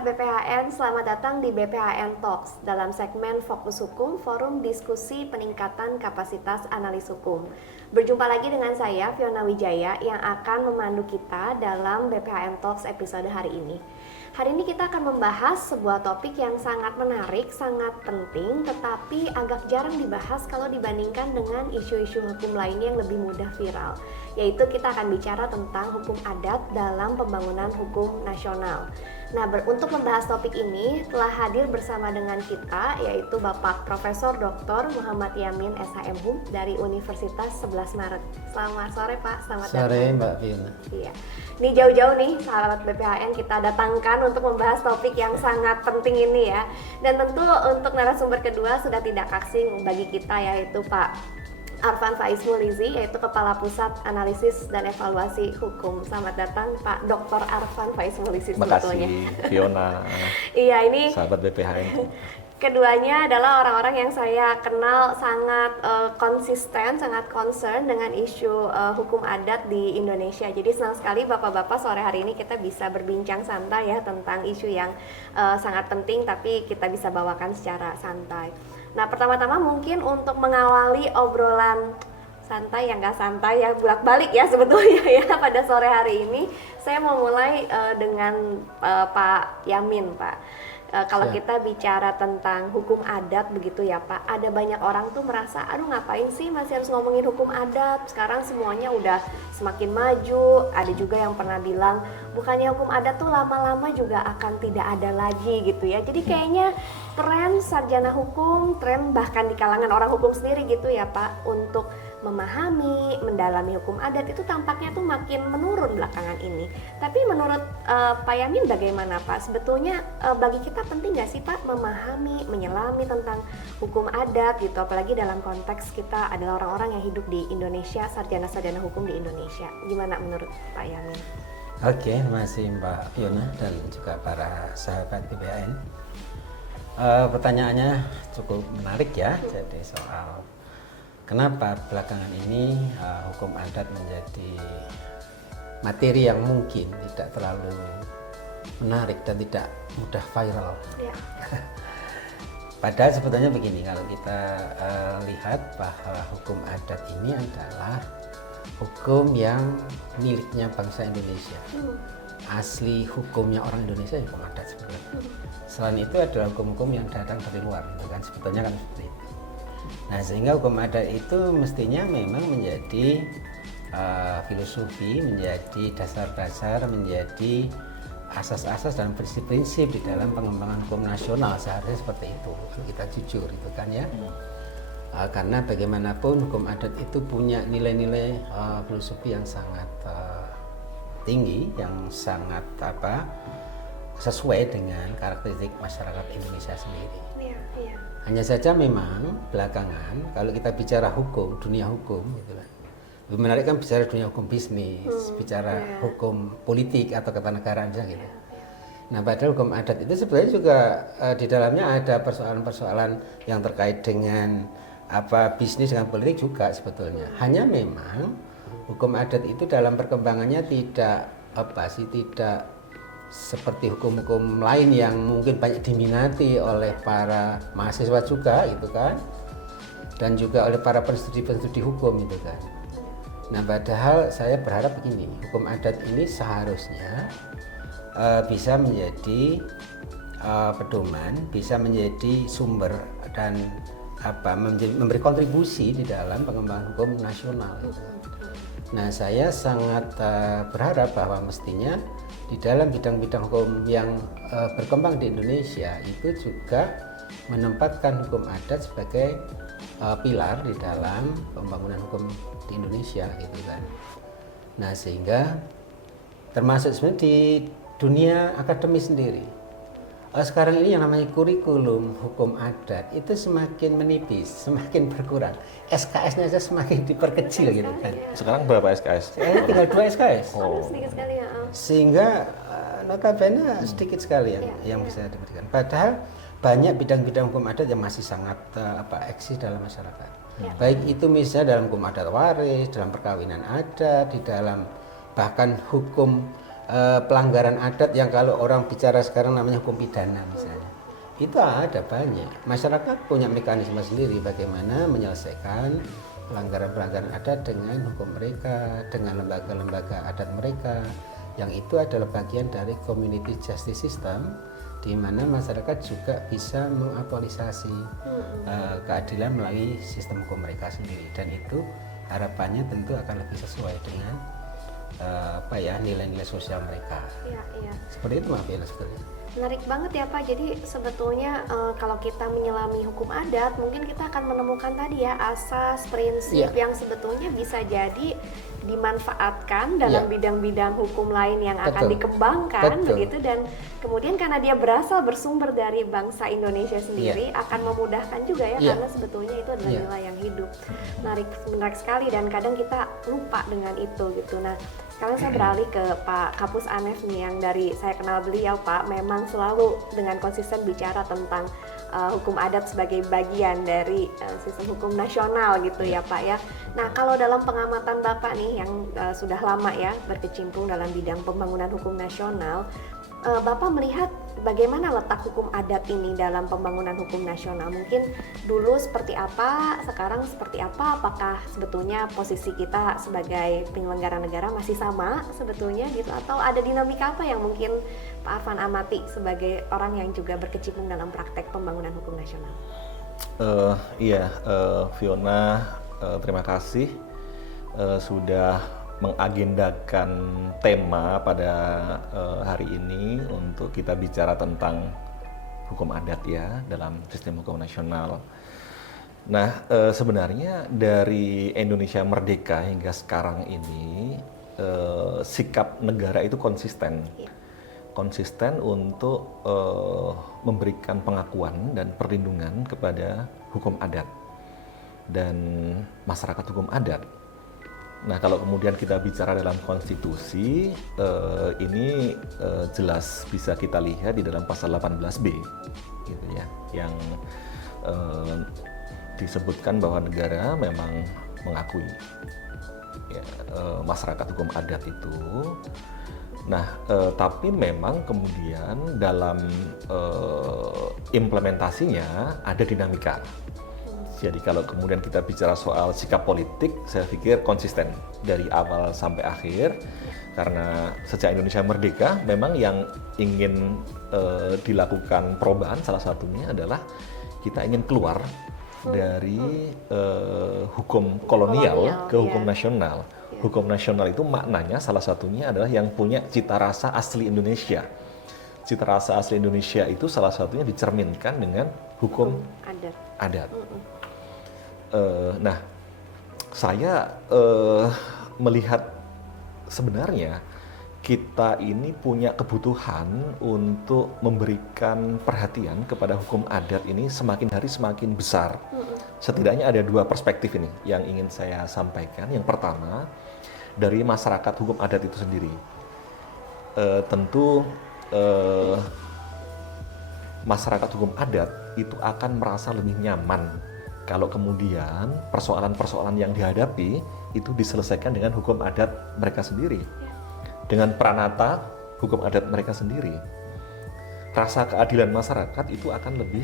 sahabat BPHN, selamat datang di BPHN Talks dalam segmen Fokus Hukum, forum diskusi peningkatan kapasitas analis hukum. Berjumpa lagi dengan saya, Fiona Wijaya, yang akan memandu kita dalam BPHN Talks episode hari ini. Hari ini kita akan membahas sebuah topik yang sangat menarik, sangat penting, tetapi agak jarang dibahas kalau dibandingkan dengan isu-isu hukum lainnya yang lebih mudah viral. Yaitu kita akan bicara tentang hukum adat dalam pembangunan hukum nasional. Nah, untuk membahas topik ini telah hadir bersama dengan kita yaitu Bapak Profesor Dr. Muhammad Yamin SHMHum dari Universitas 11 Maret. Selamat sore Pak, selamat datang. Sore Mbak Fiona. Iya. Ini jauh-jauh nih sahabat BPHN kita datangkan untuk membahas topik yang sangat penting ini ya. Dan tentu untuk narasumber kedua sudah tidak asing bagi kita yaitu Pak Arfan Faiz Mulizi, yaitu Kepala Pusat Analisis dan Evaluasi Hukum. Selamat datang Pak Dr. Arfan Faiz Mulizi sebetulnya. Terima kasih Fiona. Iya, ini sahabat BPHN. Keduanya adalah orang-orang yang saya kenal sangat konsisten, sangat concern dengan isu hukum adat di Indonesia. Jadi senang sekali Bapak-Bapak sore hari ini kita bisa berbincang santai ya tentang isu yang sangat penting tapi kita bisa bawakan secara santai. Nah, pertama-tama mungkin untuk mengawali obrolan santai yang nggak santai ya, bolak-balik ya sebetulnya ya pada sore hari ini, saya mau mulai dengan Pak Yamin, Pak. Kalau kita bicara tentang hukum adat begitu ya Pak, ada banyak orang tuh merasa, aduh ngapain sih masih harus ngomongin hukum adat, sekarang semuanya udah semakin maju. Ada juga yang pernah bilang, bukannya hukum adat tuh lama-lama juga akan tidak ada lagi gitu ya. Jadi kayaknya tren sarjana hukum, tren bahkan di kalangan orang hukum sendiri gitu ya Pak, untuk memahami, mendalami hukum adat itu tampaknya tuh makin menurun belakangan ini. Tapi menurut Pak Yamin bagaimana Pak? Sebetulnya bagi kita penting nggak sih Pak memahami, menyelami tentang hukum adat gitu, apalagi dalam konteks kita adalah orang-orang yang hidup di Indonesia, sarjana-sarjana hukum di Indonesia. Gimana menurut Pak Yamin? Oke, terima kasih Mbak Fiona dan juga para sahabat BPHN. Pertanyaannya cukup menarik ya, jadi soal kenapa belakangan ini hukum adat menjadi materi yang mungkin tidak terlalu menarik dan tidak mudah viral. Ya. Padahal sebetulnya begini, kalau kita lihat bahwa hukum adat ini adalah hukum yang miliknya bangsa Indonesia. Asli hukumnya orang Indonesia ya hukum adat sebenarnya. Selain itu adalah hukum-hukum yang datang dari luar, itu kan sebetulnya kan seperti itu. Nah, sehingga hukum adat itu mestinya memang menjadi filosofi, menjadi dasar-dasar, menjadi asas-asas dan prinsip-prinsip di dalam pengembangan hukum nasional. Seharusnya seperti itu, kalau kita jujur itu kan ya. Karena bagaimanapun hukum adat itu punya nilai-nilai filosofi yang sangat tinggi, yang sangat sesuai dengan karakteristik masyarakat Indonesia sendiri. Iya. Hanya saja memang belakangan kalau kita bicara hukum, dunia hukum gitu kan. Lebih menarik kan bicara dunia hukum bisnis, bicara hukum politik atau ketatanegaraan gitu. Nah, padahal hukum adat itu sebenarnya juga di dalamnya ada persoalan-persoalan yang terkait dengan bisnis dengan politik juga sebetulnya. Hanya memang hukum adat itu dalam perkembangannya tidak seperti hukum-hukum lain yang mungkin banyak diminati oleh para mahasiswa juga gitu kan, dan juga oleh para penstudi hukum gitu kan. Nah, padahal saya berharap begini, hukum adat ini seharusnya bisa menjadi pedoman, bisa menjadi sumber dan memberi kontribusi di dalam pengembangan hukum nasional gitu. Nah, saya sangat berharap bahwa mestinya di dalam bidang-bidang hukum yang berkembang di Indonesia itu juga menempatkan hukum adat sebagai pilar di dalam pembangunan hukum di Indonesia gitu kan. Nah, sehingga termasuk sebenarnya di dunia akademis sendiri. Sekarang ini yang namanya kurikulum hukum adat itu semakin menipis, semakin berkurang. SKS-nya saja semakin diperkecil gitu kan. Sekarang berapa SKS? Tinggal 2 SKS. Sedikit sekali ya. Sehingga notabene sedikit sekali yang bisa diberikan. Padahal banyak bidang-bidang hukum adat yang masih sangat eksis dalam masyarakat. Baik itu misalnya dalam hukum adat waris, dalam perkawinan adat, di dalam bahkan hukum pelanggaran adat yang kalau orang bicara sekarang namanya hukum pidana misalnya. Itu ada banyak. Masyarakat punya mekanisme sendiri bagaimana menyelesaikan pelanggaran-pelanggaran adat dengan hukum mereka, dengan lembaga-lembaga adat mereka. Yang itu adalah bagian dari community justice system, di mana masyarakat juga bisa mengapolisasi keadilan melalui sistem hukum mereka sendiri. Dan itu harapannya tentu akan lebih sesuai dengan nilai-nilai sosial mereka. Iya, iya. Seperti itu Mbak Bella sebetulnya. Menarik banget ya Pak, jadi sebetulnya kalau kita menyelami hukum adat mungkin kita akan menemukan tadi ya asas, prinsip yang sebetulnya bisa jadi dimanfaatkan dalam bidang-bidang hukum lain yang akan dikembangkan begitu, dan kemudian karena dia berasal bersumber dari bangsa Indonesia sendiri akan memudahkan juga ya karena sebetulnya itu adalah nilai yang hidup. Menarik sekali, dan kadang kita lupa dengan itu gitu. Nah, sekarang saya beralih ke Pak Kapus Anef nih, yang dari saya kenal beliau Pak memang selalu dengan konsisten bicara tentang hukum adat sebagai bagian dari sistem hukum nasional gitu ya Pak ya. Nah, kalau dalam pengamatan Bapak nih yang sudah lama ya berkecimpung dalam bidang pembangunan hukum nasional, Bapak melihat bagaimana letak hukum adat ini dalam pembangunan hukum nasional? Mungkin dulu seperti apa, sekarang seperti apa? Apakah sebetulnya posisi kita sebagai penyelenggara negara masih sama sebetulnya gitu? Atau ada dinamika apa yang mungkin Pak Arfan amati sebagai orang yang juga berkecimpung dalam praktek pembangunan hukum nasional? Fiona, terima kasih sudah mengagendakan tema pada hari ini untuk kita bicara tentang hukum adat ya dalam sistem hukum nasional. Nah, sebenarnya dari Indonesia merdeka hingga sekarang ini sikap negara itu konsisten. Konsisten untuk memberikan pengakuan dan perlindungan kepada hukum adat dan masyarakat hukum adat. Nah, kalau kemudian kita bicara dalam konstitusi, ini jelas bisa kita lihat di dalam pasal 18B, gitu ya, yang disebutkan bahwa negara memang mengakui masyarakat hukum adat itu. Nah, tapi memang kemudian dalam implementasinya ada dinamika. Jadi kalau kemudian kita bicara soal sikap politik, saya pikir konsisten dari awal sampai akhir. Karena sejak Indonesia merdeka, memang yang ingin dilakukan perubahan salah satunya adalah kita ingin keluar dari hukum kolonial ke hukum nasional. Hukum nasional itu maknanya salah satunya adalah yang punya cita rasa asli Indonesia. Cita rasa asli Indonesia itu salah satunya dicerminkan dengan hukum adat. Nah, saya melihat sebenarnya kita ini punya kebutuhan untuk memberikan perhatian kepada hukum adat ini semakin hari semakin besar. Setidaknya ada dua perspektif ini yang ingin saya sampaikan. Yang pertama, dari masyarakat hukum adat itu sendiri. Tentu masyarakat hukum adat itu akan merasa lebih nyaman kalau kemudian persoalan-persoalan yang dihadapi itu diselesaikan dengan hukum adat mereka sendiri, dengan pranata hukum adat mereka sendiri. Rasa keadilan masyarakat itu akan lebih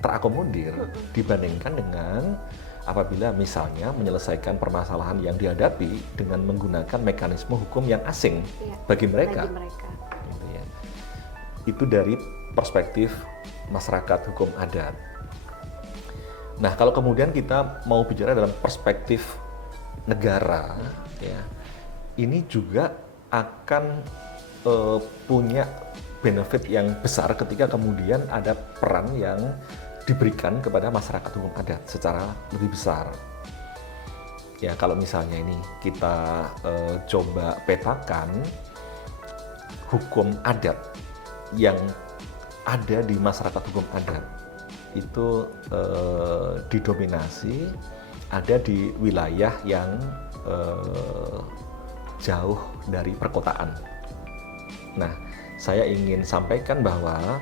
terakomodir dibandingkan dengan apabila misalnya menyelesaikan permasalahan yang dihadapi dengan menggunakan mekanisme hukum yang asing bagi mereka. Gitu ya. Itu dari perspektif masyarakat hukum adat. Nah, kalau kemudian kita mau bicara dalam perspektif negara, ya, ini juga akan punya benefit yang besar ketika kemudian ada peran yang diberikan kepada masyarakat hukum adat secara lebih besar. Ya, kalau misalnya ini kita coba petakan hukum adat yang ada di masyarakat hukum adat itu didominasi ada di wilayah yang jauh dari perkotaan. Nah, saya ingin sampaikan bahwa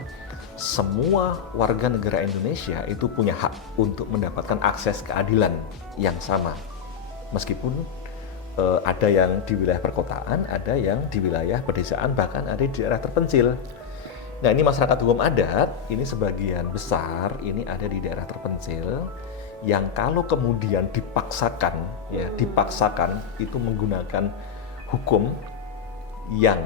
semua warga negara Indonesia itu punya hak untuk mendapatkan akses keadilan yang sama, meskipun ada yang di wilayah perkotaan, ada yang di wilayah pedesaan, bahkan ada di daerah terpencil. Nah, ini masyarakat hukum adat, ini sebagian besar ini ada di daerah terpencil yang kalau kemudian dipaksakan, ya dipaksakan itu menggunakan hukum yang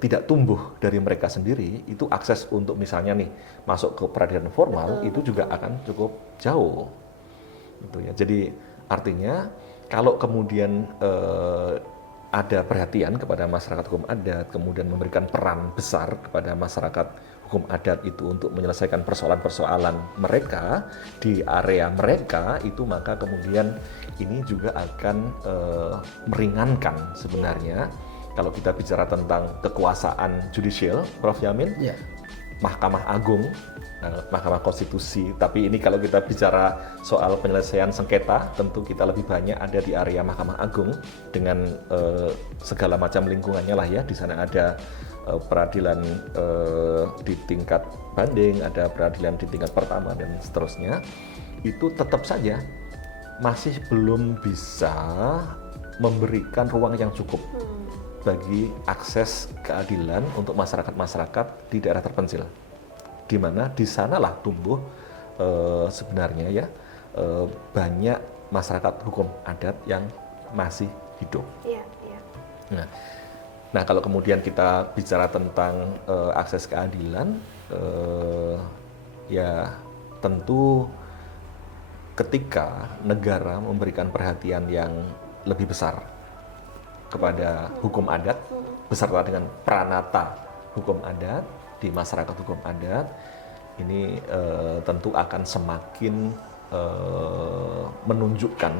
tidak tumbuh dari mereka sendiri, itu akses untuk misalnya nih masuk ke peradilan formal itu juga akan cukup jauh, gitu ya. Jadi artinya kalau kemudian ada perhatian kepada masyarakat hukum adat, kemudian memberikan peran besar kepada masyarakat hukum adat itu untuk menyelesaikan persoalan-persoalan mereka di area mereka, itu maka kemudian ini juga akan meringankan sebenarnya. Kalau kita bicara tentang kekuasaan judicial, Prof. Yamin, Ya. Mahkamah Agung, Mahkamah Konstitusi, tapi ini kalau kita bicara soal penyelesaian sengketa, tentu kita lebih banyak ada di area Mahkamah Agung dengan segala macam lingkungannya lah ya. Di sana ada peradilan di tingkat banding, ada peradilan di tingkat pertama dan seterusnya. Itu tetap saja masih belum bisa memberikan ruang yang cukup bagi akses keadilan untuk masyarakat-masyarakat di daerah terpencil, di mana di sanalah tumbuh sebenarnya ya banyak masyarakat hukum adat yang masih hidup. Iya. Nah, kalau kemudian kita bicara tentang akses keadilan, ya tentu ketika negara memberikan perhatian yang lebih besar kepada hukum adat beserta dengan pranata hukum adat di masyarakat hukum adat, ini tentu akan semakin menunjukkan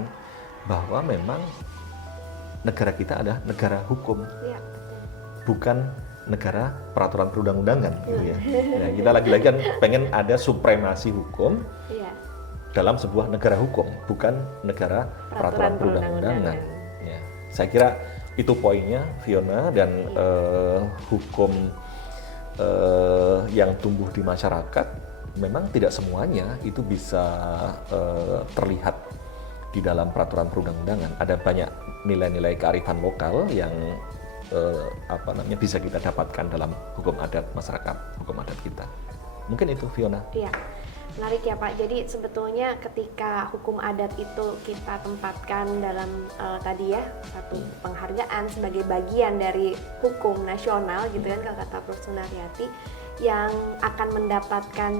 bahwa memang negara kita adalah negara hukum, Iya. bukan negara peraturan perundang-undangan gitu ya. Nah, kita lagi-lagi kan pengen ada supremasi hukum Iya. dalam sebuah negara hukum, bukan negara peraturan perundang-undangan. Ya, saya kira itu poinnya, Fiona, dan hukum yang tumbuh di masyarakat memang tidak semuanya itu bisa terlihat di dalam peraturan perundang-undangan. Ada banyak nilai-nilai kearifan lokal yang bisa kita dapatkan dalam hukum adat masyarakat, hukum adat kita. Mungkin itu, Fiona. Iya, menarik ya Pak. Jadi sebetulnya ketika hukum adat itu kita tempatkan dalam tadi ya satu penghargaan sebagai bagian dari hukum nasional gitu kan, kalau kata Prof. Sunaryati, yang akan mendapatkan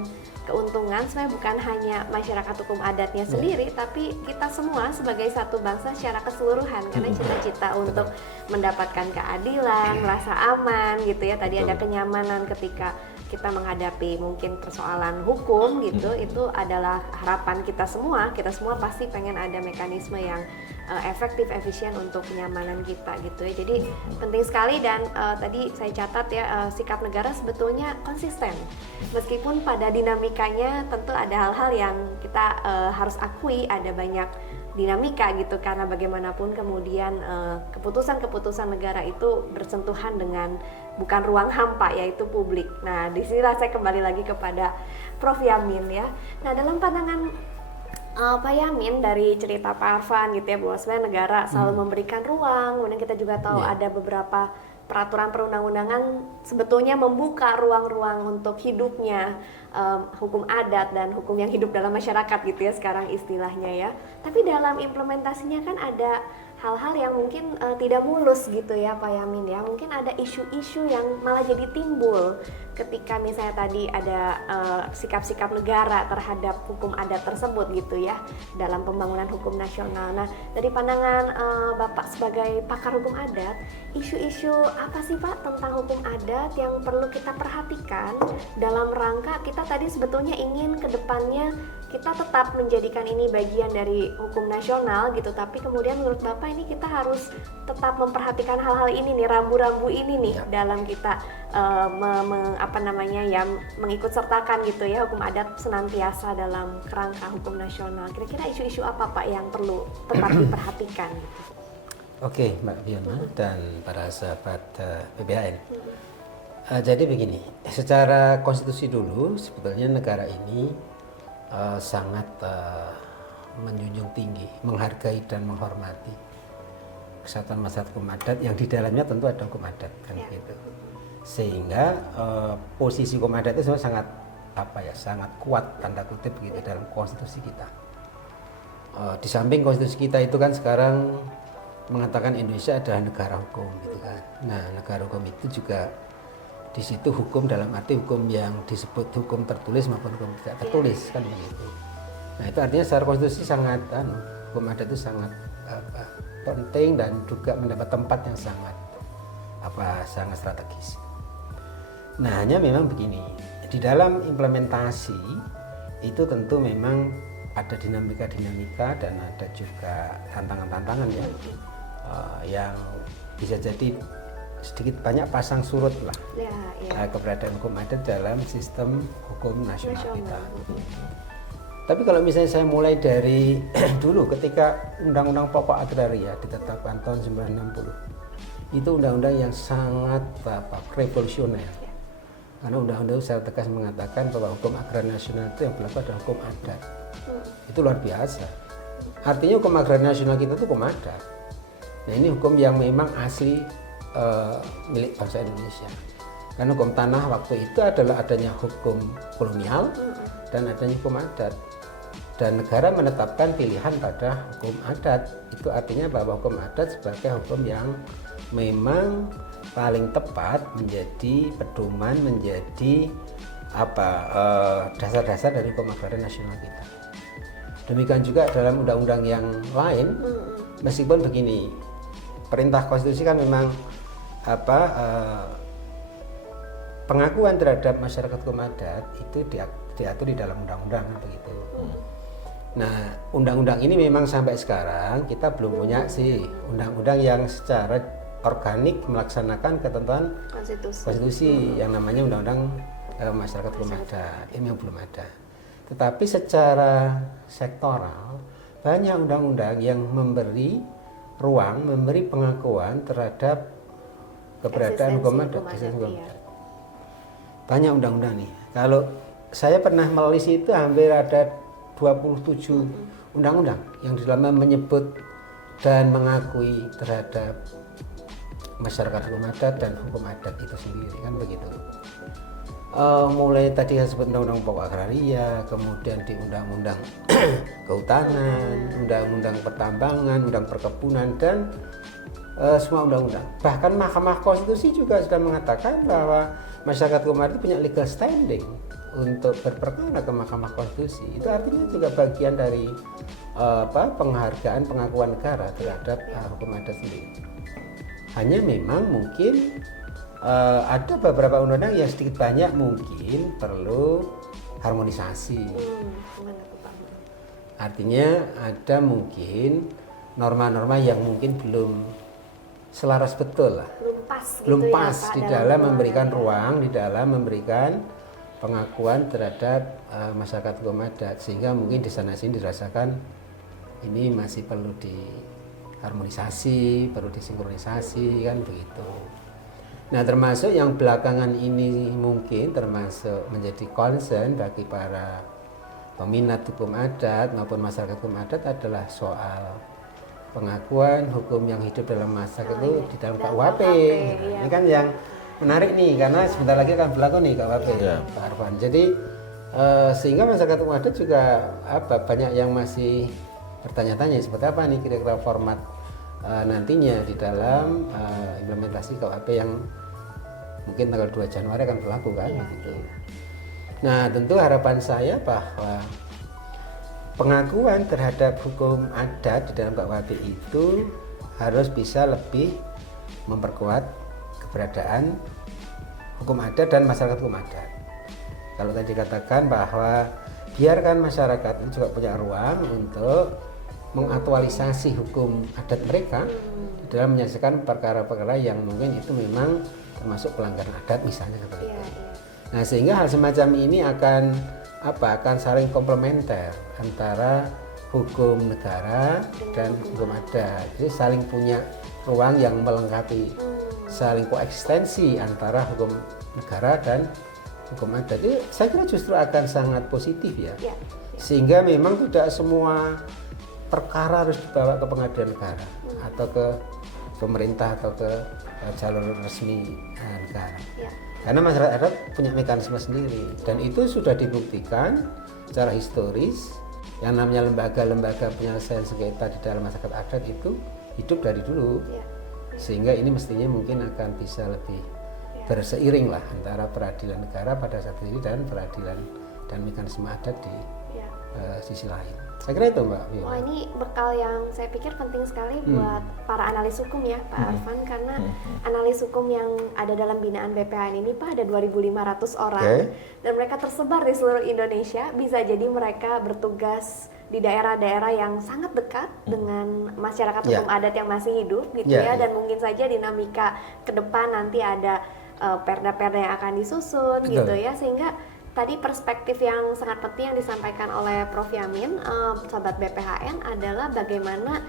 keuntungan sebenarnya bukan hanya masyarakat hukum adatnya sendiri, tapi kita semua sebagai satu bangsa secara keseluruhan, karena cita-cita untuk mendapatkan keadilan, merasa aman gitu ya, tadi ada kenyamanan ketika kita menghadapi mungkin persoalan hukum gitu, itu adalah harapan kita semua pasti pengen ada mekanisme yang efektif, efisien untuk kenyamanan kita gitu ya. Jadi penting sekali, dan tadi saya catat ya, sikap negara sebetulnya konsisten meskipun pada dinamikanya tentu ada hal-hal yang kita harus akui, ada banyak dinamika gitu, karena bagaimanapun kemudian keputusan-keputusan negara itu bersentuhan dengan bukan ruang hampa, yaitu publik. Nah, disinilah saya kembali lagi kepada Prof. Yamin ya. Nah, dalam pandangan Pak Yamin dari cerita Pak Arfan gitu ya, bahwa sebenarnya negara selalu memberikan ruang, kemudian kita juga tahu ada beberapa peraturan perundang-undangan sebetulnya membuka ruang-ruang untuk hidupnya hukum adat dan hukum yang hidup dalam masyarakat gitu ya sekarang istilahnya ya. Tapi dalam implementasinya kan ada hal-hal yang mungkin tidak mulus gitu ya Pak Yamin ya. Mungkin ada isu-isu yang malah jadi timbul ketika misalnya tadi ada sikap-sikap negara terhadap hukum adat tersebut gitu ya dalam pembangunan hukum nasional. Nah, dari pandangan Bapak sebagai pakar hukum adat, isu-isu apa sih Pak tentang hukum adat yang perlu kita perhatikan dalam rangka kita tadi sebetulnya ingin ke depannya kita tetap menjadikan ini bagian dari hukum nasional gitu, tapi kemudian menurut Bapak ini kita harus tetap memperhatikan hal-hal ini nih, rambu-rambu ini nih dalam kita mengikut sertakan gitu ya hukum adat senantiasa dalam kerangka hukum nasional. Kira-kira isu-isu apa Pak yang perlu tetap diperhatikan? Oke, Mbak Fiona dan para sahabat PBHN. Jadi begini, secara konstitusi dulu sebetulnya negara ini sangat menjunjung tinggi, menghargai dan menghormati kesatuan masyarakat hukum adat yang di dalamnya tentu ada hukum adat kan gitu. Sehingga posisi hukum adat itu sebenarnya sangat sangat kuat tanda kutip gitu dalam konstitusi kita. Di samping konstitusi kita itu kan sekarang mengatakan Indonesia adalah negara hukum gitu kan. Nah, negara hukum itu juga di situ hukum dalam arti hukum yang disebut hukum tertulis maupun hukum tidak tertulis kan begitu. Nah, itu artinya secara konstitusi sangat hukum adat itu sangat penting dan juga mendapat tempat yang sangat sangat strategis. Nah, hanya memang begini, di dalam implementasi itu tentu memang ada dinamika-dinamika dan ada juga tantangan-tantangan ya, yang bisa jadi sedikit banyak pasang surut lah keberadaan hukum adat dalam sistem hukum nasional kita. Tapi kalau misalnya saya mulai dari dulu ketika Undang-Undang Pokok Agraria ditetapkan tahun 1960, itu undang-undang yang sangat revolusioner. Karena undang-undang secara tegas mengatakan bahwa hukum agraria nasional itu yang berlaku adalah hukum adat. Itu luar biasa. Artinya hukum agraria nasional kita itu hukum adat. Nah, ini hukum yang memang asli milik bangsa Indonesia. Karena hukum tanah waktu itu adalah adanya hukum kolonial dan adanya hukum adat. Dan negara menetapkan pilihan pada hukum adat. Itu artinya bahwa hukum adat sebagai hukum yang memang paling tepat menjadi pedoman, menjadi dasar-dasar dari hukum agraria nasional kita. Demikian juga dalam undang-undang yang lain, meskipun begini, perintah konstitusi kan memang pengakuan terhadap masyarakat hukum adat itu diatur di dalam undang-undang begitu. Nah, undang-undang ini memang sampai sekarang kita belum punya sih undang-undang yang secara organik melaksanakan ketentuan konstitusi yang namanya undang-undang masyarakat hukum adat. Ini yang belum ada. Tetapi secara sektoral banyak undang-undang yang memberi ruang, memberi pengakuan terhadap keberadaan hukum adat. Banyak undang-undang nih. Kalau saya pernah melis itu hampir ada 27 undang-undang yang di dalamnya menyebut dan mengakui terhadap masyarakat hukum adat dan hukum adat itu sendiri kan begitu. Mulai tadi saya sebut undang-undang pokok agraria, kemudian di undang-undang kehutanan, undang-undang pertambangan, undang perkebunan dan semua undang-undang. Bahkan Mahkamah Konstitusi juga sudah mengatakan bahwa masyarakat hukum adat punya legal standing untuk berperkara ke Mahkamah Konstitusi. Itu artinya juga bagian dari penghargaan pengakuan negara terhadap hukum adat sendiri. Hanya memang mungkin ada beberapa undang-undang yang sedikit banyak mungkin perlu harmonisasi. Artinya ada mungkin norma-norma yang mungkin belum selaras betul lah. Belum pas di dalam memberikan ruang, di dalam memberikan pengakuan terhadap masyarakat hukum adat, sehingga mungkin di sana sini dirasakan ini masih perlu diharmonisasi, perlu disinkronisasi kan begitu. Nah, termasuk yang belakangan ini mungkin termasuk menjadi concern bagi para peminat hukum adat maupun masyarakat hukum adat adalah soal pengakuan hukum yang hidup dalam masyarakat itu di dalam KUHP. Ini kan yang menarik nih, karena sebentar lagi akan berlaku nih KUHP, Pak Arfan. Jadi sehingga masyarakat hukum adat juga banyak yang masih bertanya-tanya seperti apa nih kira-kira format nantinya di dalam implementasi KUHP yang mungkin tanggal 2 Januari akan berlaku kan gitu. Nah, tentu harapan saya bahwa pengakuan terhadap hukum adat di dalam KUHP itu harus bisa lebih memperkuat keberadaan hukum adat dan masyarakat hukum adat. Kalau tadi dikatakan bahwa biarkan masyarakat itu juga punya ruang untuk mengaktualisasi hukum adat mereka dalam menyelesaikan perkara-perkara yang mungkin itu memang termasuk pelanggaran adat misalnya seperti itu. Nah, sehingga hal semacam ini akan saling komplementer antara hukum negara dan hukum adat. Jadi saling punya ruang yang melengkapi, saling koeksistensi antara hukum negara dan hukum adat. Jadi saya kira justru akan sangat positif ya. Sehingga memang tidak semua perkara harus dibawa ke pengadilan negara atau ke pemerintah atau ke jalur resmi negara. Ya. Karena masyarakat adat punya mekanisme sendiri dan itu sudah dibuktikan secara historis. Yang namanya lembaga-lembaga penyelesaian sengketa di dalam masyarakat adat itu hidup dari dulu, sehingga ini mestinya mungkin akan bisa lebih berseiring lah antara peradilan negara pada satu sisi dan peradilan dan mekanisme adat di sisi lain. Saya kira itu Mbak. Wah, ini bekal yang saya pikir penting sekali buat para analis hukum ya Pak Arfan, karena analis hukum yang ada dalam binaan BPHN ini Pak ada 2.500 orang dan mereka tersebar di seluruh Indonesia. Bisa jadi mereka bertugas di daerah-daerah yang sangat dekat dengan masyarakat hukum adat yang masih hidup gitu dan mungkin saja dinamika ke depan nanti ada perda-perda yang akan disusun gitu ya, sehingga tadi perspektif yang sangat penting yang disampaikan oleh Prof. Yamin, Sobat BPHN, adalah bagaimana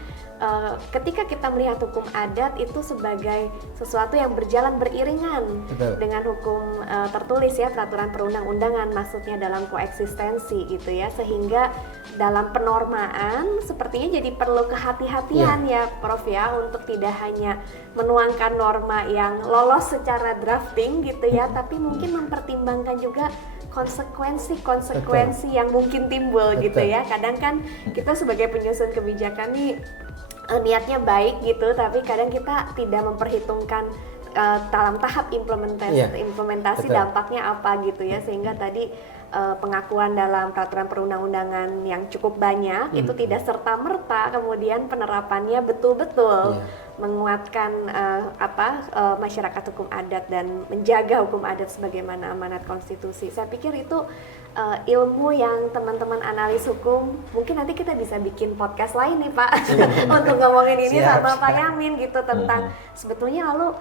ketika kita melihat hukum adat itu sebagai sesuatu yang berjalan beriringan dengan hukum tertulis ya, peraturan perundang-undangan, maksudnya dalam koeksistensi gitu ya, sehingga dalam penormaan sepertinya jadi perlu kehati-hatian ya Prof ya, untuk tidak hanya menuangkan norma yang lolos secara drafting gitu ya, tapi mungkin mempertimbangkan juga konsekuensi yang mungkin timbul gitu ya. Kadang kan kita sebagai penyusun kebijakan nih niatnya baik gitu, tapi kadang kita tidak memperhitungkan dalam tahap implementasi dampaknya apa gitu ya, sehingga tadi pengakuan dalam peraturan perundang-undangan yang cukup banyak itu tidak serta-merta kemudian penerapannya betul-betul menguatkan masyarakat hukum adat dan menjaga hukum adat sebagaimana amanat konstitusi. Saya pikir itu ilmu yang teman-teman analis hukum, mungkin nanti kita bisa bikin podcast lain nih Pak untuk ngomongin ini sama Pak Yamin gitu, tentang sebetulnya lalu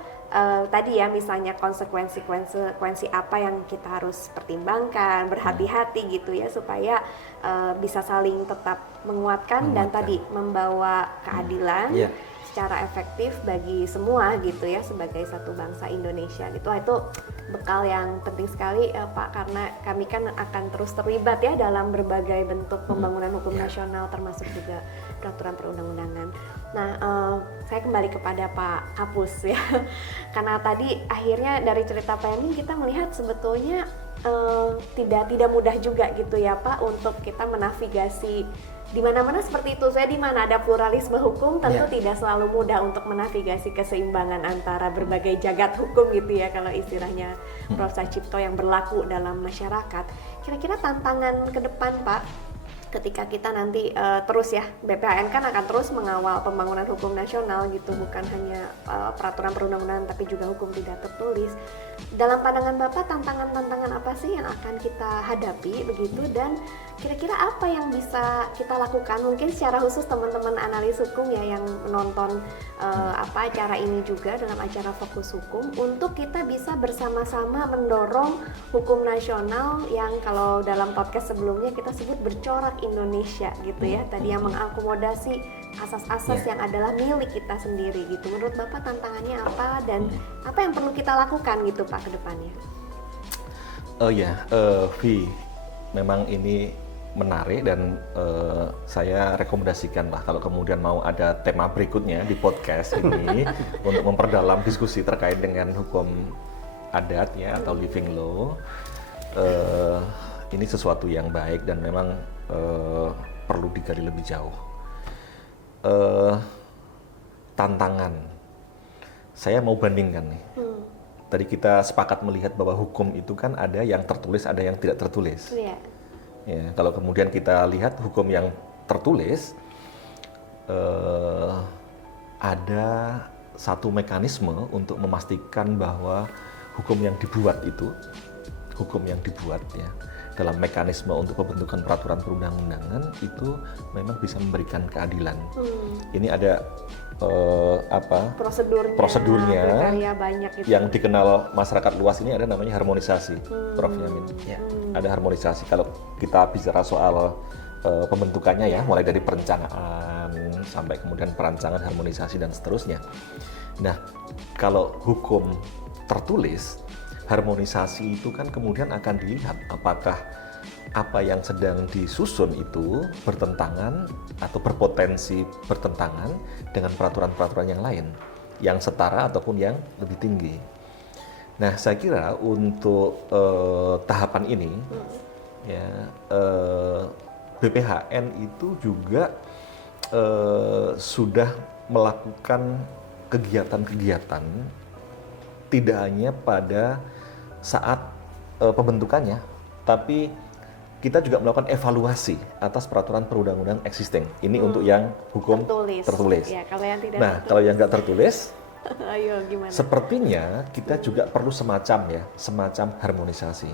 tadi ya misalnya konsekuensi apa yang kita harus pertimbangkan, berhati-hati gitu ya, supaya bisa saling tetap menguatkan dan tadi membawa keadilan secara efektif bagi semua gitu ya, sebagai satu bangsa Indonesia gitu. Itu bekal yang penting sekali Pak, karena kami kan akan terus terlibat ya dalam berbagai bentuk pembangunan hukum nasional, termasuk juga peraturan perundang-undangan. Nah, saya kembali kepada Pak Kapus ya, karena tadi akhirnya dari cerita Pak Yamin kita melihat sebetulnya tidak mudah juga gitu ya Pak untuk kita menavigasi di mana-mana seperti itu. Saya di mana ada pluralisme hukum tentu tidak selalu mudah untuk menavigasi keseimbangan antara berbagai jagat hukum gitu ya, kalau istilahnya Prof. Sachipto, yang berlaku dalam masyarakat. Kira-kira tantangan ke depan Pak, ketika kita nanti terus ya, BPHN kan akan terus mengawal pembangunan hukum nasional gitu, bukan hanya peraturan perundang-undangan tapi juga hukum tidak tertulis. Dalam pandangan Bapak, tantangan-tantangan apa sih yang akan kita hadapi begitu, dan kira-kira apa yang bisa kita lakukan, mungkin secara khusus teman-teman analis hukum ya yang menonton acara ini juga dalam acara Fokus Hukum, untuk kita bisa bersama-sama mendorong hukum nasional yang kalau dalam podcast sebelumnya kita sebut bercorak Indonesia gitu ya, tadi yang mengakomodasi asas-asas yang adalah milik kita sendiri gitu. Menurut Bapak tantangannya apa dan apa yang perlu kita lakukan gitu Pak ke depannya? Vi, memang ini menarik dan saya rekomendasikan lah kalau kemudian mau ada tema berikutnya di podcast ini untuk memperdalam diskusi terkait dengan hukum adat ya, atau living law. Ini sesuatu yang baik dan memang perlu digali lebih jauh. Tantangan, saya mau bandingkan nih. Tadi kita sepakat melihat bahwa hukum itu kan ada yang tertulis, ada yang tidak tertulis. Ya, kalau kemudian kita lihat hukum yang tertulis, ada satu mekanisme untuk memastikan bahwa hukum yang dibuat ya, dalam mekanisme untuk pembentukan peraturan perundang-undangan itu memang bisa memberikan keadilan. Ini ada prosedurnya banyak gitu. Yang dikenal masyarakat luas ini ada namanya harmonisasi, Prof. Yamin. Ada harmonisasi. Kalau kita bicara soal pembentukannya ya, mulai dari perencanaan sampai kemudian perancangan, harmonisasi dan seterusnya. Nah, kalau hukum tertulis, harmonisasi itu kan kemudian akan dilihat apakah apa yang sedang disusun itu bertentangan atau berpotensi bertentangan dengan peraturan-peraturan yang lain, yang setara ataupun yang lebih tinggi. Nah, saya kira untuk tahapan ini, ya, BPHN itu juga sudah melakukan kegiatan-kegiatan tidak hanya pada saat pembentukannya, tapi kita juga melakukan evaluasi atas peraturan perundang-undang existing. Ini untuk yang hukum tertulis. Ya, kalau yang tidak Nah, tertulis. kalau yang nggak tertulis, Ayo gimana? sepertinya kita juga perlu semacam harmonisasi.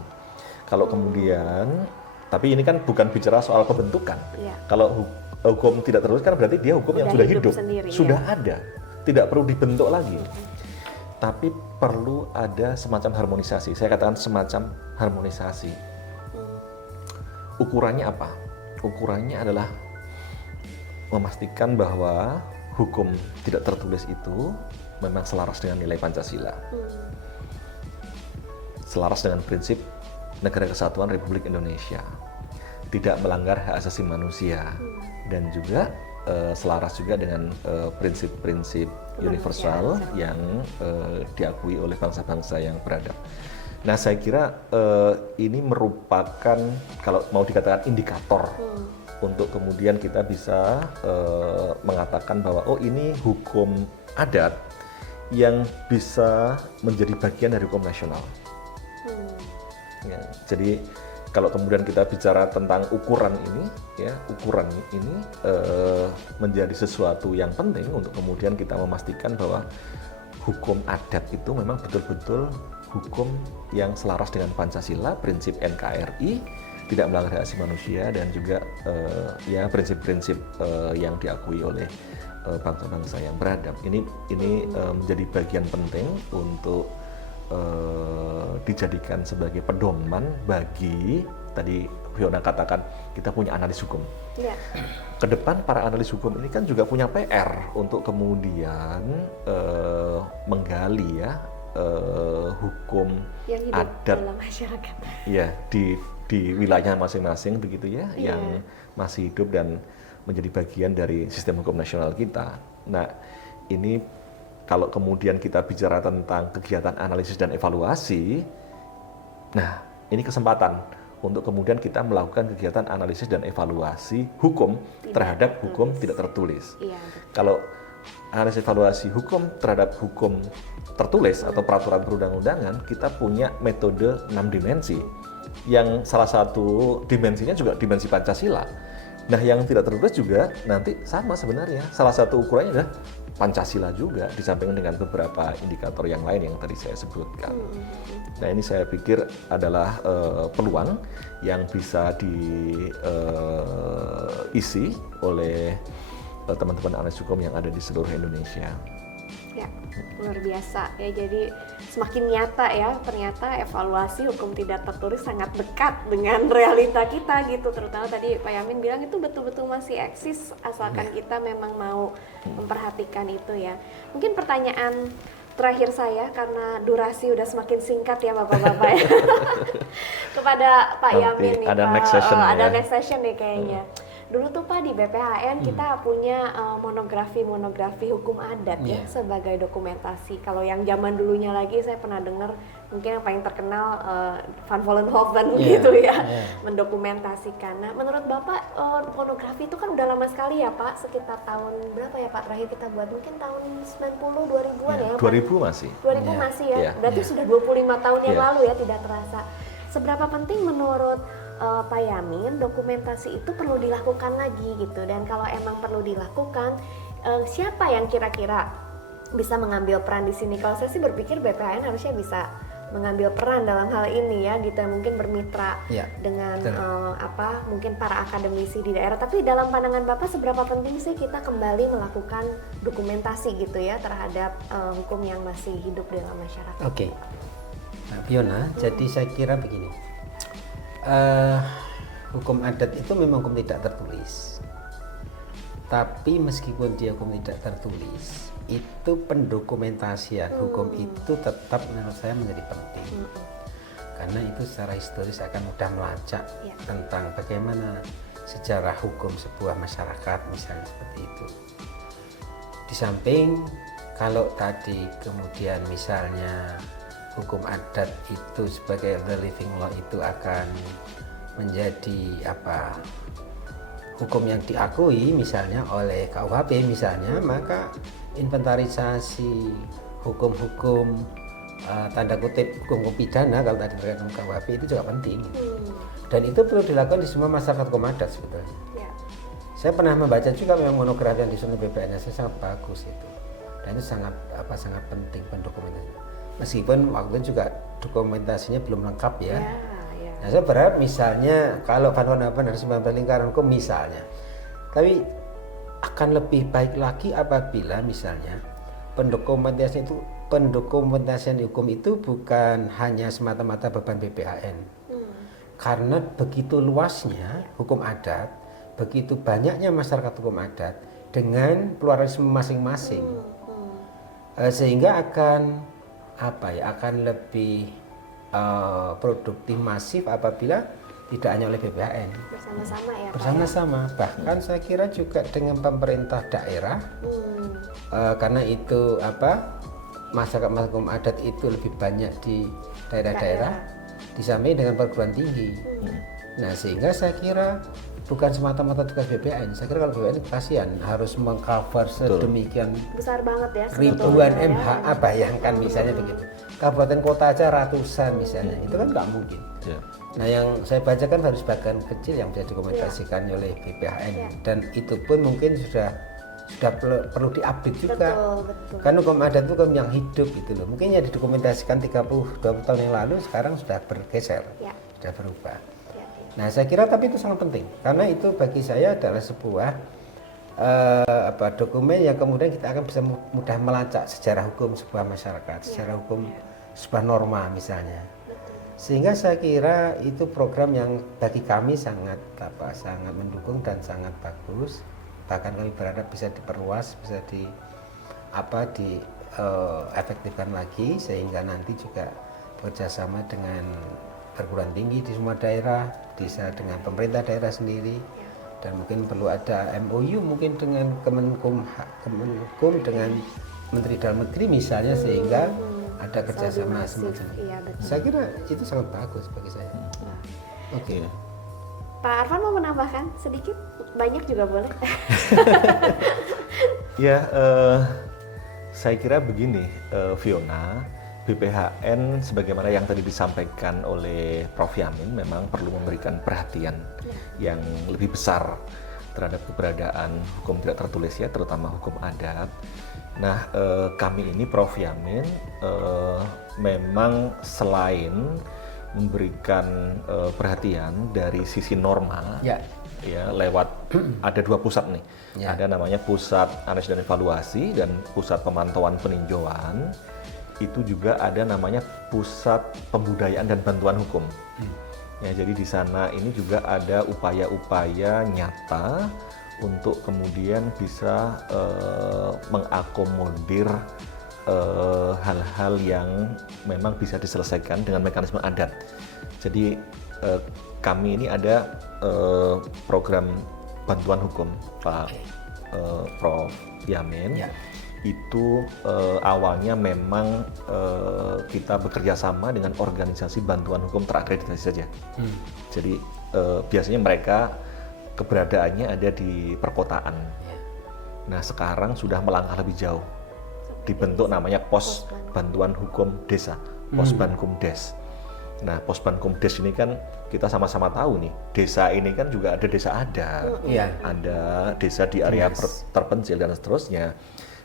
Kalau kemudian, tapi ini kan bukan bicara soal pembentukan. Iya. Kalau hukum tidak tertulis kan berarti dia hukum yang Udah sudah hidup hidup, sendiri, sudah ya. ada, tidak perlu dibentuk lagi. Tapi perlu ada semacam harmonisasi. Saya katakan semacam harmonisasi. Ukurannya apa? Ukurannya adalah memastikan bahwa hukum tidak tertulis itu memang selaras dengan nilai Pancasila. Selaras dengan prinsip Negara Kesatuan Republik Indonesia. Tidak melanggar hak asasi manusia. Dan juga selaras juga dengan prinsip-prinsip universal yang diakui oleh bangsa-bangsa yang beradab. Nah, saya kira ini merupakan, kalau mau dikatakan, indikator untuk kemudian kita bisa mengatakan bahwa oh, ini hukum adat yang bisa menjadi bagian dari hukum nasional. Ya, jadi kalau kemudian kita bicara tentang ukuran ini, ya, ukuran ini menjadi sesuatu yang penting untuk kemudian kita memastikan bahwa hukum adat itu memang betul-betul hukum yang selaras dengan Pancasila, prinsip NKRI, tidak melanggar hak asasi manusia, dan juga ya prinsip-prinsip yang diakui oleh bangsa-bangsa yang beradab. Ini menjadi bagian penting untuk dijadikan sebagai pedoman bagi, tadi Fiona katakan, kita punya analis hukum. Ya. Kedepan para analis hukum ini kan juga punya PR untuk kemudian menggali ya hukum Yang hidup adat dalam masyarakat. ya di wilayah masing-masing begitu ya, Iya. yang masih hidup dan menjadi bagian dari sistem hukum nasional kita. Nah, ini kalau kemudian kita bicara tentang kegiatan analisis dan evaluasi, nah ini kesempatan untuk kemudian kita melakukan kegiatan analisis dan evaluasi hukum terhadap hukum tidak tertulis. Iya. Kalau analisis evaluasi hukum terhadap hukum tertulis atau peraturan perundang-undangan, kita punya metode 6 dimensi, yang salah satu dimensinya juga dimensi Pancasila. Nah, yang tidak tertulis juga nanti sama sebenarnya, salah satu ukurannya adalah Pancasila juga, disamping dengan beberapa indikator yang lain yang tadi saya sebutkan. Nah, ini saya pikir adalah peluang yang bisa diisi oleh teman-teman analis hukum yang ada di seluruh Indonesia. Ya, luar biasa ya. Jadi semakin nyata ya, ternyata evaluasi hukum tidak tertulis sangat dekat dengan realita kita gitu. Terutama tadi Pak Yamin bilang itu betul-betul masih eksis asalkan kita memang mau memperhatikan itu ya. Mungkin pertanyaan terakhir saya, karena durasi udah semakin singkat ya Bapak-Bapak ya. Kepada Pak Nanti Yamin nih ada Pak. next session Ada ya. next session nih kayaknya. Dulu tuh Pak di BPHN kita punya monografi hukum adat ya sebagai dokumentasi. Kalau yang zaman dulunya lagi saya pernah dengar mungkin yang paling terkenal Van Vollenhoven gitu ya, mendokumentasikan. Nah, menurut Bapak monografi itu kan udah lama sekali ya Pak, sekitar tahun berapa ya Pak terakhir kita buat? Mungkin tahun 90 2000-an ya Pak. 2000 masih. 2000 masih ya. Iya. Berarti sudah 25 tahun yang Iya. lalu ya, tidak terasa. Seberapa penting menurut Pak Yamin dokumentasi itu perlu dilakukan lagi gitu, dan kalau emang perlu dilakukan siapa yang kira-kira bisa mengambil peran di sini? Kalau saya sih berpikir BPHN harusnya bisa mengambil peran dalam hal ini ya gitu, mungkin bermitra dengan mungkin para akademisi di daerah. Tapi dalam pandangan Bapak seberapa penting sih kita kembali melakukan dokumentasi gitu ya terhadap hukum yang masih hidup dalam masyarakat? Oke. Nah, Fiona, jadi saya kira begini. Hukum adat itu memang hukum tidak tertulis, tapi meskipun dia hukum tidak tertulis, itu pendokumentasian hukum itu tetap menurut saya menjadi penting. karena itu secara historis akan mudah melacak Ya. tentang bagaimana sejarah hukum sebuah masyarakat misalnya seperti itu. Di samping kalau tadi kemudian misalnya hukum adat itu sebagai the living law itu akan menjadi hukum yang diakui misalnya oleh KUHP misalnya, maka inventarisasi hukum-hukum tanda kutip hukum pidana kalau tadi terkait dengan KUHP itu juga penting. Dan itu perlu dilakukan di semua masyarakat hukum adat sebetulnya. Ya. Saya pernah membaca juga memang monografi yang disusun BPNS sangat bagus itu. Dan itu sangat penting pendokumentasi. Meskipun waktu itu juga dokumentasinya belum lengkap ya. Ya. Nah, saya berharap misalnya kalau Vanwan Aban dari 19 lingkaran hukum misalnya, tapi akan lebih baik lagi apabila misalnya pendokumentasian hukum itu bukan hanya semata-mata beban BPHN. Karena begitu luasnya hukum adat, begitu banyaknya masyarakat hukum adat dengan pluralisme masing-masing. Sehingga akan lebih produktif masif apabila tidak hanya oleh BPHN Bersama-sama ya Pak. bersama-sama, bahkan saya kira juga dengan pemerintah daerah, karena itu masyarakat hukum adat itu lebih banyak di daerah-daerah, disampaikan dengan perguruan tinggi. Nah, sehingga saya kira bukan semata-mata tugas BPN. Saya kira kalau BPN kasihan harus mengcover sedemikian Besar banget ya ribuan sebetulnya ya. MHA, bayangkan misalnya begitu. Kabupaten kota aja ratusan misalnya, itu kan nggak mungkin. Ya. Nah, yang saya baca kan baru sebagian kecil yang bisa dikomunikasikan oleh BPHN, dan itu pun mungkin sudah perlu diupdate juga. Betul. Kan hukum adat itu hukum yang hidup gitu loh. Mungkin yang didokumentasikan 30-20 tahun yang lalu sekarang sudah bergeser, Ya. sudah berubah. Ya. Nah, saya kira tapi itu sangat penting karena itu bagi saya adalah sebuah dokumen yang kemudian kita akan bisa mudah melacak sejarah hukum sebuah masyarakat, sejarah hukum sebuah norma misalnya. Sehingga saya kira itu program yang bagi kami sangat mendukung dan sangat bagus. Bahkan kami berharap bisa diperluas, bisa efektifkan lagi sehingga nanti juga bekerjasama dengan perguruan tinggi di semua daerah, bisa dengan pemerintah daerah sendiri, dan mungkin perlu ada MOU mungkin dengan Kemenkum dengan Menteri Dalam Negeri misalnya, sehingga ada kerjasama semacam itu. Iya, betul. Saya kira itu sangat bagus bagi saya. Oke. Pak Arfan mau menambahkan sedikit? Banyak juga boleh. Ya, saya kira begini, Fiona, BPHN sebagaimana yang tadi disampaikan oleh Prof. Yamin memang perlu memberikan perhatian yang lebih besar terhadap keberadaan hukum tidak tertulis ya, terutama hukum adat. Nah, kami ini Prof. Yamin memang selain memberikan perhatian dari sisi norma, ya lewat ada dua pusat nih, ada namanya pusat analisis dan evaluasi dan pusat pemantauan peninjauan. Itu juga ada namanya pusat pembudayaan dan bantuan hukum. Ya, jadi di sana ini juga ada upaya-upaya nyata untuk kemudian bisa mengakomodir hal-hal yang memang bisa diselesaikan dengan mekanisme adat. Jadi kami ini ada program bantuan hukum Pak Prof. Yamin. Ya. Itu awalnya memang kita bekerja sama dengan organisasi bantuan hukum terakreditasi saja. Jadi biasanya mereka keberadaannya ada di perkotaan. Nah, sekarang sudah melangkah lebih jauh. Dibentuk namanya Pos Bantuan Hukum Desa, Posbankumdes. Nah, Posbankumdes ini kan kita sama-sama tahu nih, desa ini kan juga ada desa adat, ada desa di area terpencil dan seterusnya.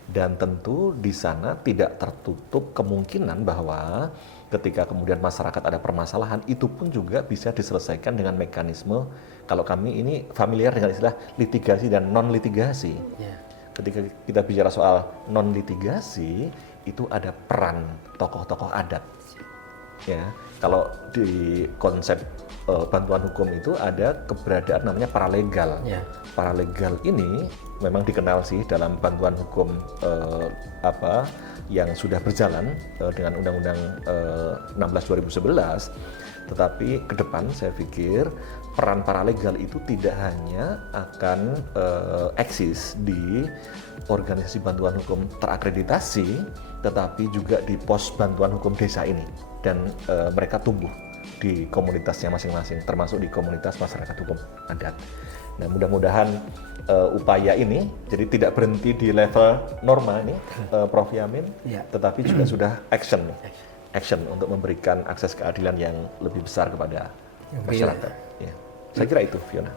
Dan tentu di sana tidak tertutup kemungkinan bahwa ketika kemudian masyarakat ada permasalahan, itu pun juga bisa diselesaikan dengan mekanisme, kalau kami ini familiar dengan istilah litigasi dan non-litigasi. Ketika kita bicara soal non-litigasi, itu ada peran tokoh-tokoh adat. Ya, Kalau di konsep bantuan hukum itu ada keberadaan namanya paralegal. Ya. Paralegal ini memang dikenal sih dalam bantuan hukum yang sudah berjalan dengan Undang-Undang 16 2011. Tetapi ke depan saya pikir peran paralegal itu tidak hanya akan eksis di organisasi bantuan hukum terakreditasi, tetapi juga di pos bantuan hukum desa ini, dan mereka tumbuh di komunitasnya masing-masing, termasuk di komunitas masyarakat hukum adat. Nah, mudah-mudahan upaya ini jadi tidak berhenti di level norma ini, Prof. Yamin, Ya. tetapi juga sudah action untuk memberikan akses keadilan yang lebih besar kepada masyarakat. Ya. Saya kira itu, Fiona.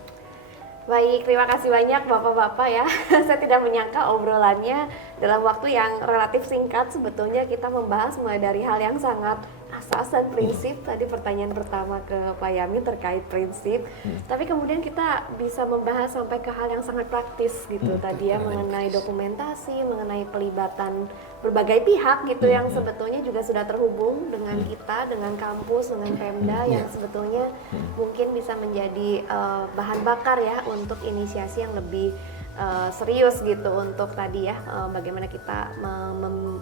Baik, terima kasih banyak Bapak-Bapak ya. Saya tidak menyangka obrolannya dalam waktu yang relatif singkat sebetulnya kita membahas mulai dari hal yang sangat asas dan prinsip. Tadi pertanyaan pertama ke Pak Yamin terkait prinsip. Tapi kemudian kita bisa membahas sampai ke hal yang sangat praktis gitu tadi ya, mengenai dokumentasi, mengenai pelibatan berbagai pihak gitu yang sebetulnya juga sudah terhubung dengan kita, dengan kampus, dengan Pemda yang sebetulnya mungkin bisa menjadi bahan bakar ya untuk inisiasi yang lebih serius gitu untuk tadi ya bagaimana kita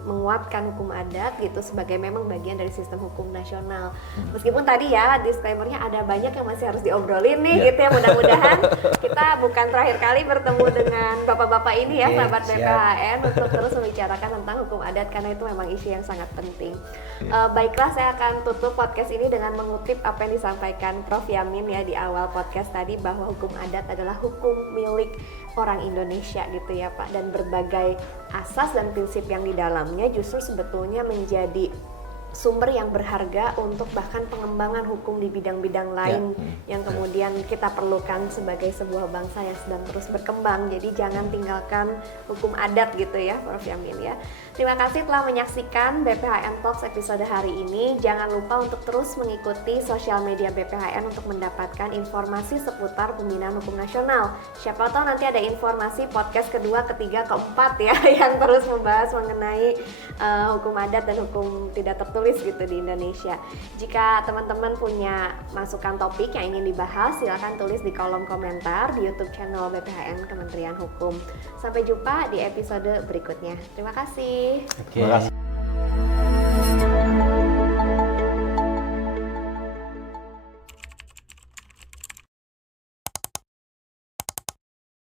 menguatkan hukum adat gitu sebagai memang bagian dari sistem hukum nasional. Meskipun tadi ya disclaimer-nya ada banyak yang masih harus diobrolin nih gitu ya, mudah-mudahan kita bukan terakhir kali bertemu dengan bapak-bapak ini ya, sahabat BPHN, untuk terus membicarakan tentang hukum adat karena itu memang isu yang sangat penting. Baiklah, saya akan tutup podcast ini dengan mengutip apa yang disampaikan Prof. Yamin ya di awal podcast tadi, bahwa hukum adat adalah hukum milik orang Indonesia gitu ya Pak, dan berbagai asas dan prinsip yang di dalamnya justru sebetulnya menjadi sumber yang berharga untuk bahkan pengembangan hukum di bidang-bidang lain yang kemudian kita perlukan sebagai sebuah bangsa yang sedang terus berkembang. Jadi jangan tinggalkan hukum adat gitu ya Prof. Yamin ya. Terima kasih telah menyaksikan BPHN Talks episode hari ini. Jangan lupa untuk terus mengikuti sosial media BPHN untuk mendapatkan informasi seputar pembinaan hukum nasional. Siapa tahu nanti ada informasi podcast kedua, ketiga, keempat ya yang terus membahas mengenai hukum adat dan hukum tidak tertulis gitu di Indonesia. Jika teman-teman punya masukan topik yang ingin dibahas, silakan tulis di kolom komentar di YouTube channel BPHN Kementerian Hukum. Sampai jumpa di episode berikutnya. Terima kasih. Oke. Terima kasih.